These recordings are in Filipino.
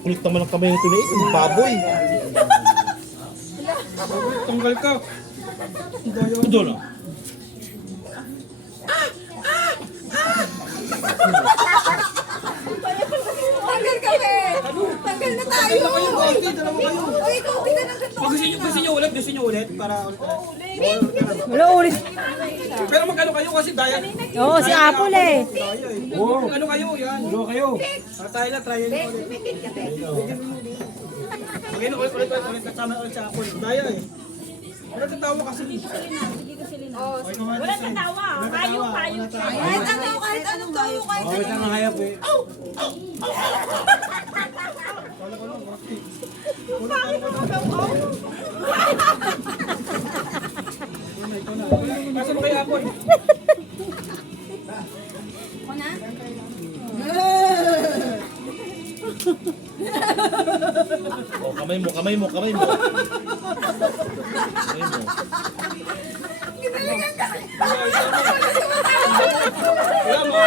Kulit naman ang kamay ng tunay. Ang baboy. Tunggal ka. Doon o. Tanggal kami! Tanggal na tayo! Dalawa kayo. Ay, ikaw, tingnan ang ganito. Gusto niyo ulit? Para ulit. Wala ulit. Pero magkano kayo kasi daya. Oo, si Apple eh. Oo. Ano kayo? Yan. Ano kayo? Tayo na, try nyo ulit. Magkano ulit kasama ulit sa Apple. Daya eh. Wala tatawa kasi. Wala tatawa. Kayo. Kahit ano, kahit anong tayo, kahit ano. Wala nang hayap eh. Kasi mo kay Apple. Ako na? Oh, kamay mo. Kamay mo. Kamay mo. Wala mo.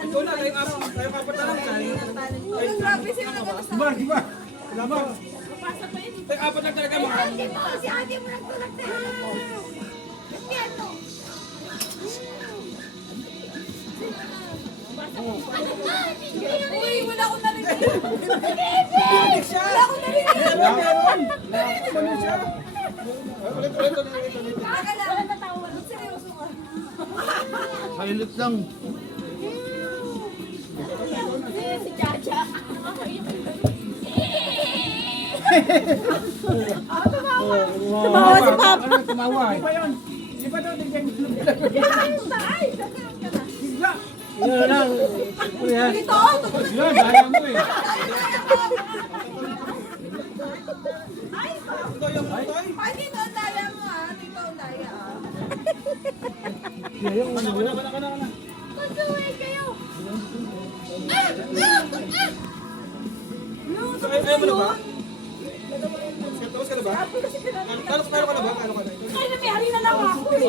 Ikaw na, kayo apat na lang. Grabe sila nagkakasama. Di ba? Wala mo. Tayo apat lang talaga mga. Si ate mo nagtulak na. Yan mo. Uy, wala akong narinig. Wala akong narinig. Ulit. Taga lang. Seryoso ka. Silent lang. Si Chacha. Tumawa si Papa. Ano tumawa eh? Iba yun. Iba daw din Yan lang. Dito, Yun, daya mo eh. Ay, dito ang daya mo ah. Dito ang daya ah. Kana. Kusuway kayo. Ayaw mo na ba? Tapos ka na ba? Kano ka na ba? Ay, namiyari na lang ako eh.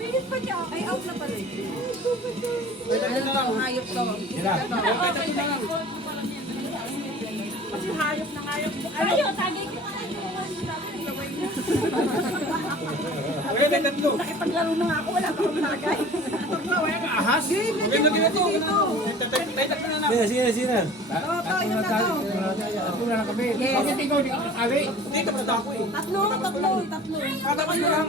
Pilit pa siya. Ay, out na pala. Ano to? Hayop to. Kasi hayop na hayop. Kayo, tagay ko. Okay, may tatlo. Nakipaglaro na nga ako. Wala pa akong tagay. Ahas? Okay, lagyan ito. Tayo tatlo na lang. Sina. Tayo na to. Tatlo na lang kami. Bakit ikaw di ako nakali? Hindi ka pala ako eh. Tatlo. Tatlo na lang.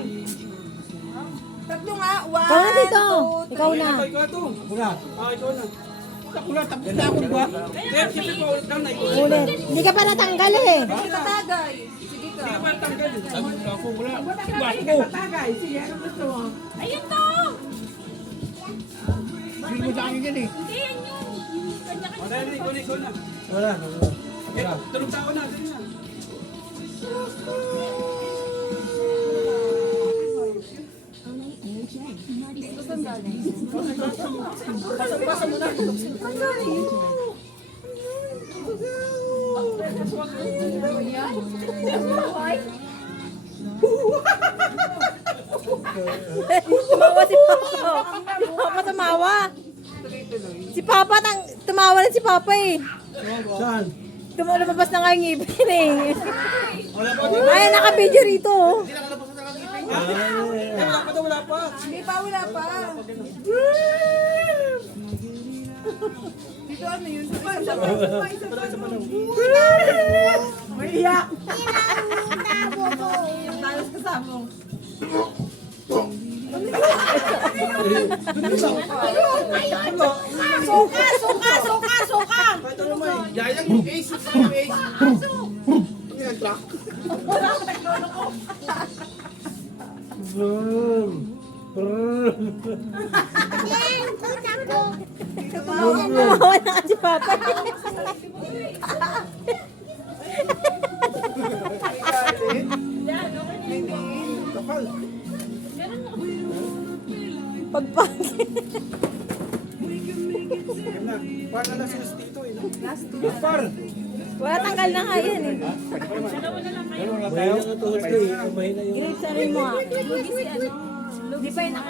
Tatlo nga. One, Ikaw na dito. two, Ikaw na. Ikaw na to. Ikaw na. Takula, tapos na ako ba? Kaya siyempre pa ulit lang na ikaw. Ulit. Hindi ka pa natanggal eh. Hindi ka tagay. Sige ka. Hindi ka pa tanggal. Sabi ko ako, wala. Ayun to. Hindi mo sa akin yan eh. Hindi yan yun. Kanya-kanya. Dahil ikaw na. Wala. Tulog sa ako na. Ganyan. Tumawa si Papa. Si Papa tumawa. Si Papa, tumawa rin si Papa eh. Saan? Lumabas na nga yung ngipin eh. Wala pa. Ay, naka-video rito oh. Wala pa. Hindi pa, wala pa. Dito ano yun? Isa pa. May iyak. Talos ka sa mo. Suka! Yayang yung ace. Yung ace. Tingnan ang truck. Tumawa na nga si Papa. Kapal. Pagpangit. Yan na. Paano na sila dito eh. Last two. Par. Wala, tanggal na nga yan eh. Dalawa na lang kayo. Mahina nga to, Hulk. Mahina yung... Grape sarin mo nga. Lugi si ano. Lugi pa yun ako.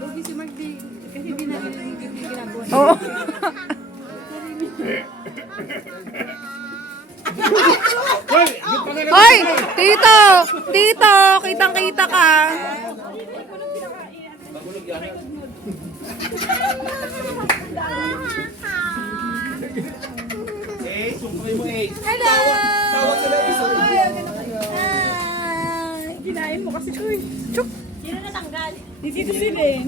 Lugi si Magdi. Kasi di na yung ginagawa. Oo. Hoy! Tito! Tito! Kitang-kita ka. Sumpay mo eh. Hello! Tawag sila isa. Hi! Kinain mo kasi ko eh. Chuk! Sino natanggal? Dito sila eh.